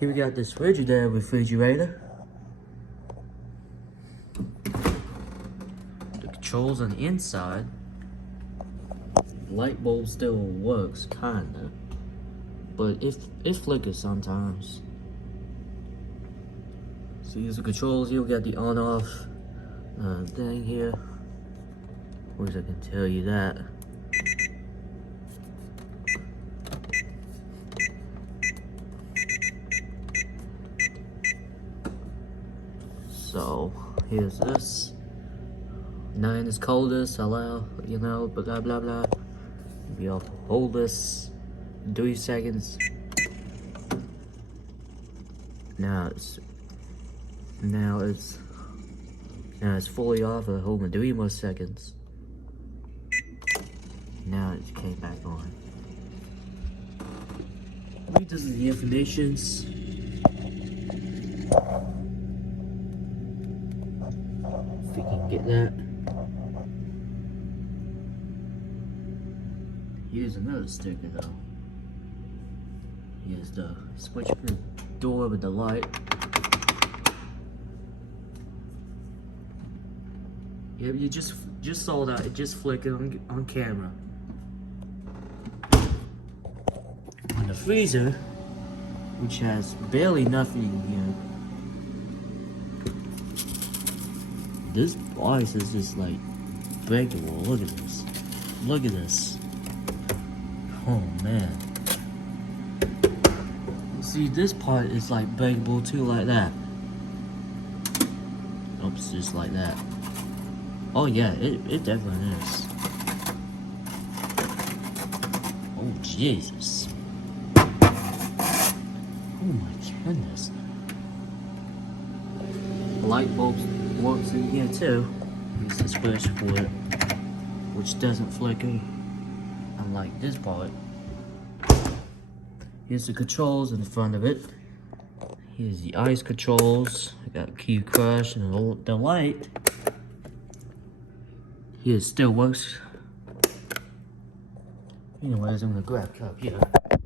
Here we got this Frigidaire refrigerator. The controls on the inside. Light bulb still works, kinda, but it flickers sometimes. So here's the controls. Here we got the on-off thing here. Wish I can tell you that. So here's this. 9 is coldest, allow, you know, blah blah blah. We'll hold this 3 seconds. Now it's fully off. I hold it 3 more seconds. Now it came back on. I think this is the informations. If we can get that. Here's another sticker though. Here's the switch for the door with the light. Yeah, you just saw that. It just flickered on camera. On the freezer, which has barely nothing in here. This ice is just like breakable. Look at this. Look at this. Oh man. See, this part is like breakable too, like that. Oops, just like that. Oh yeah, it definitely is. Oh Jesus. Oh my goodness. Light bulbs works in here too. Here's the switch for it, which doesn't flicker, unlike this part. Here's the controls in the front of it. Here's the ice controls. I got Q Crush and the light. Here it still works. Anyways, I'm gonna grab a cup here, which I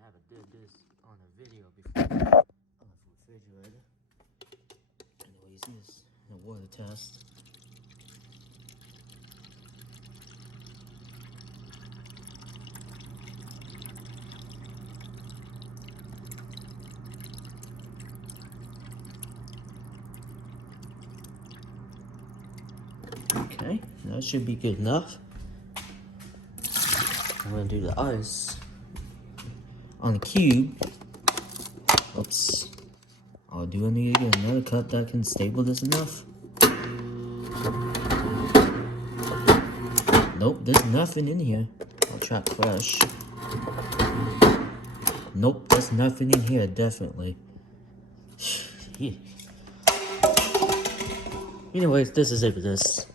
never did this on a video before. On the refrigerator. Anyways, here's the water test. Okay, that should be good enough. I'm gonna do the ice on the cube. Oops. I'll do another cup that can stable this enough. Nope, there's nothing in here. I'll try Crush. Nope, there's nothing in here, definitely. Anyways, this is it for this.